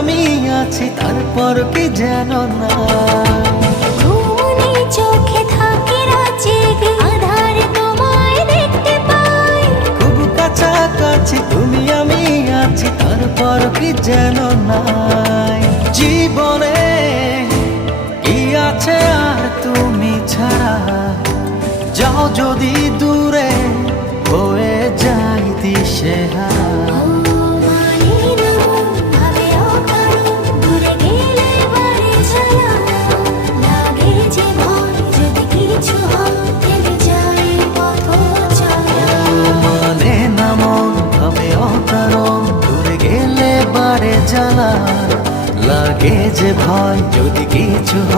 আমি আছি তারপর কি যেন না। ঘুমনে চোখে থাকে রাত জেগে, আধারে তোমায় দেখতে পাই। খুব কাছাকাছি তুমি আমি আছি তারপর কি যেন নাই। জীবনে কি আছে আর তুমি ছাড়া, যাও যদি দূরে হয়ে যাই দিশেহারা।